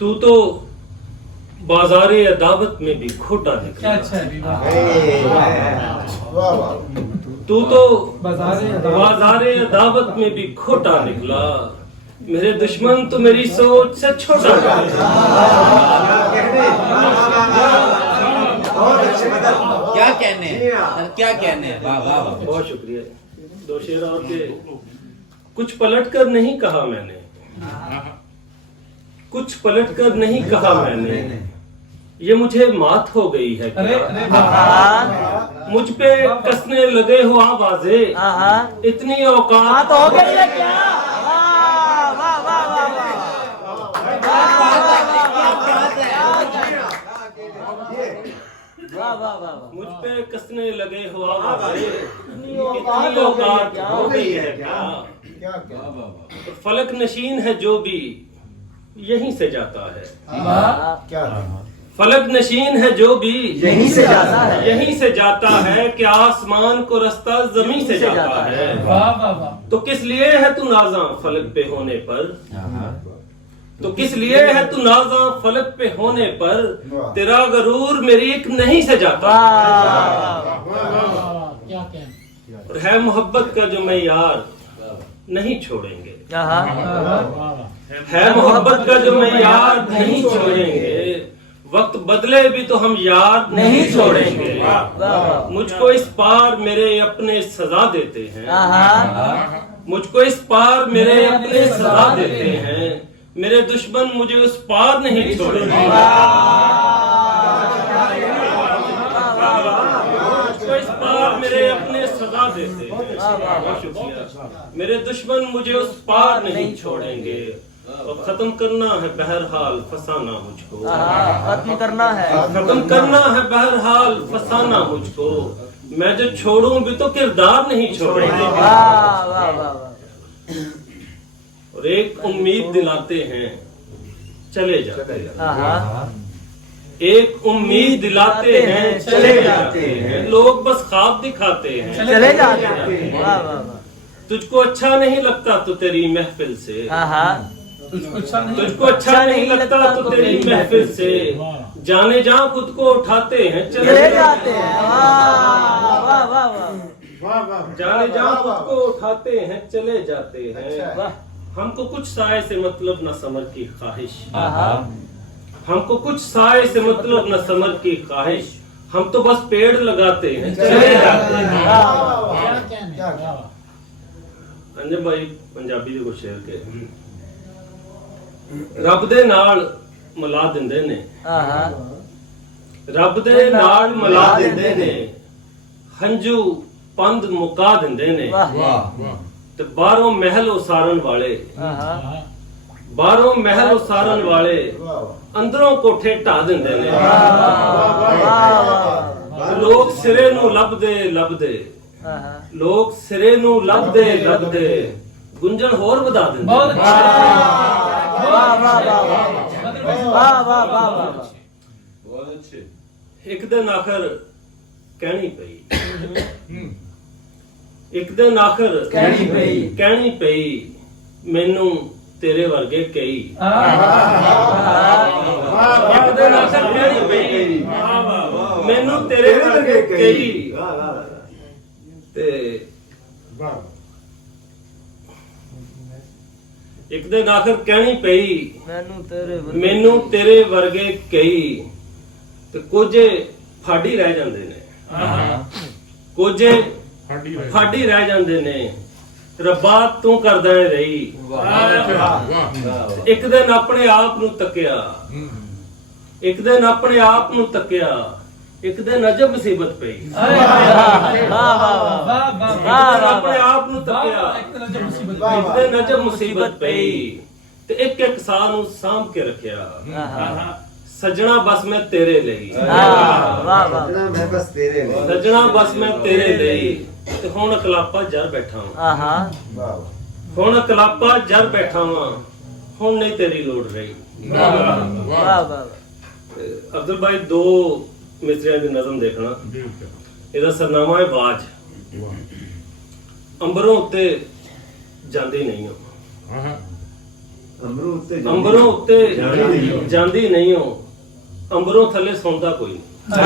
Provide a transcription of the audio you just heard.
तू तो बाजारे अदावत में भी खोटा निकला। तू तो बाजारे अदावत में भी खोटा निकला। मेरे दुश्मन तो मेरी सोच से छोटा निकला। क्या कहने क्या कहने। वाह वाह वाह, बहुत शुक्रिया। दो शेर और के। कुछ पलट कर नहीं कहा मैंने, कुछ पलट कर नहीं कहा मैंने, ये मुझे मात हो गई है क्या? मुझ पे कसने लगे हो आवाज़े, इतनी औकात हो गई है क्या? मुझ पे कसने लगे हो आवाज़े, इतनी औकात हो गई है क्या? फलक नशीन है जो भी यहीं से जाता है। क्या फलक नशीन है जो भी यहीं से जाता है। यहीं से जाता है कि आसमान को रास्ता जमीन से जाता है। तो किस लिए है तू नाज़ा फलक पे होने पर? तो किस लिए है तू नाज़ा फलक पे होने पर? तेरा गरूर मेरी एक नहीं से जाता और है मोहब्बत का जो मैयार नहीं छोड़ेंगे। है मोहब्बत का जो मैयार नहीं छोड़ेंगे। वक्त बदले भी तो हम यार नहीं छोड़ेंगे। मुझको इस पार मेरे अपने सजा देते हैं। मुझको इस पार मेरे अपने सजा देते हैं। मेरे दुश्मन मुझे उस पार नहीं छोड़ेंगे। मुझको इस पार मेरे अपने सजा देते हैं। बहुत शुक्रिया। मेरे दुश्मन मुझे उस पार नहीं छोड़ेंगे। और खत्म करना है बहरहाल फसाना मुझको। खत्म करना है, खत्म करना है बहरहाल फसाना मुझको। मैं जो छोड़ूं भी तो किरदार नहीं छोड़ेंगे। और एक उम्मीद दिलाते हैं चले जाते हैं। एक उम्मीद दिलाते हैं चले जाते हैं। लोग बस ख्वाब दिखाते हैं चले जाते हैं। तुझको अच्छा नहीं लगता तो तेरी महफिल से। तुझको अच्छा नहीं लगता तो तेरी महफिल से। जाने जा खुद को उठाते हैं चले जाते हैं। जाने जा खुद को उठाते हैं चले जाते हैं। हमको कुछ साए से मतलब न समर की ख्वाहिश। हमको कुछ साए से मतलब न समर की ख्वाहिश। हम तो बस पेड़ लगाते हैं चले जाते हैं। अंजम भाई पंजाबी ਦੇ ਕੁਝ ਸ਼ੇਰ ਕੇ ਰੱਬ ਦੇ ਨਾਲ ਮਿਲਾ ਦਿੰਦੇ ਨੇ। ਰੱਬ ਦੇ ਨਾਲ ਮਿਲਾ ਦਿੰਦੇ ਨੇ। ਹੰਝੂ ਪੰਧ ਮੁਕਾ ਦਿੰਦੇ ਨੇ। ਤੇ ਬਾਹਰੋਂ ਮਹਿਲ ਉਸਾਰਨ ਵਾਲੇ, ਬਾਹਰੋਂ ਮਹਿਲ ਉਸਾਰਨ ਵਾਲੇ ਅੰਦਰੋਂ ਕੋਠੇ ਢਾ ਦਿੰਦੇ ਨੇ। ਲੋਕ ਸਿਰੇ ਨੂੰ ਲੱਭਦੇ ਲੱਭਦੇ, ਲੋਕ ਸਿਰੇ ਨੂੰ ਲੱਭਦੇ ਲੱਭਦੇ ਗੁੰਝਲ ਹੋਰ ਵਧਾ ਦਿੰਦੇ। ਇੱਕ ਦਿਨ ਆਖਰ ਕਹਿਣੀ ਪਈ, ਇੱਕ ਦਿਨ ਆਖਰ ਕਹਿਣੀ ਪਈ ਮੈਨੂੰ ਤੇਰੇ ਵਰਗੇ ਕਈ। ਇੱਕ ਦਿਨ ਆਖਰ ਕਹਿਣੀ ਪਈ ਮੈਨੂੰ ਤੇਰੇ ਵਰਗੇ ਕਈ। ਤੇ ਇੱਕ ਦਿਨ ਆਖਰ ਕਹਿਣੀ ਪਈ ਮੈਨੂੰ ਤੇਰੇ ਵਰਗੇ ਕਈ। ਤੇ ਕੁਝੇ ਫਾਡੀ ਰਹਿ ਜਾਂਦੇ ਨੇ, ਕੁਝੇ ਫਾਡੀ ਰਹਿ ਜਾਂਦੇ ਨੇ। ਰੱਬਾ ਤੂੰ ਕਰਦਾ ਰਹੀ। ਇੱਕ ਦਿਨ ਆਪਣੇ ਆਪ ਨੂੰ ਤੱਕਿਆ, ਇੱਕ ਦਿਨ ਆਪਣੇ ਆਪ ਨੂੰ ਤੱਕਿਆ। ਇੱਕ ਦਿਨ ਅਜਬ ਮੁਸੀਬਤ ਪਈ। ਆਪਣੇ ਆਪ ਨੂੰ ਤੱਕਿਆ, ਇੱਕ ਦਿਨ ਅਜਬ ਮੁਸੀਬਤ ਪਈ। ਤੇ ਇੱਕ ਇੱਕ ਸਾਹ ਨੂੰ ਸਾਂਭ ਕੇ ਰੱਖਿਆ। ਸਜਣਾ ਬਸ ਮੈਂ ਤੇਰੇ ਲਈ, ਸਜਣਾ ਮੈਂ ਬਸ ਤੇਰੇ ਲਈ, ਸਜਣਾ ਬਸ ਮੈਂ ਤੇਰੇ ਲਈ। ਤੇ ਹੁਣ ਅਕਲਾਪਾ ਜਰ ਬੈਠਾ ਵਾਂ, ਹੁਣ ਅਕਲਾਪਾ ਜਰ ਬੈਠਾ ਵਾਂ। ਹੁਣ ਨਹੀਂ ਤੇਰੀ ਲੋੜ ਰਹੀ। ਅਬਦੁਲ ਭਾਈ ਦੋ ਮਿਸਰਿਆਂ ਦੀ ਨਜ਼ਮ ਦੇਖਣਾ। ਇਹਦਾ ਸਰਨਾਮਾ ਹੈ ਬਾਜ। ਅੰਬਰੋਂ ਉੱਤੇ ਜਾਂਦੀ ਨਹੀਂ ਹੋ, ਅੰਬਰੋਂ ਉੱਤੇ ਜਾਂਦੀ ਨਹੀਂ ਹੋ ਅੰਬਰੋਂ ਥੱਲੇ ਸੌਂਦਾ ਕੋਈ ਨਹੀਂ।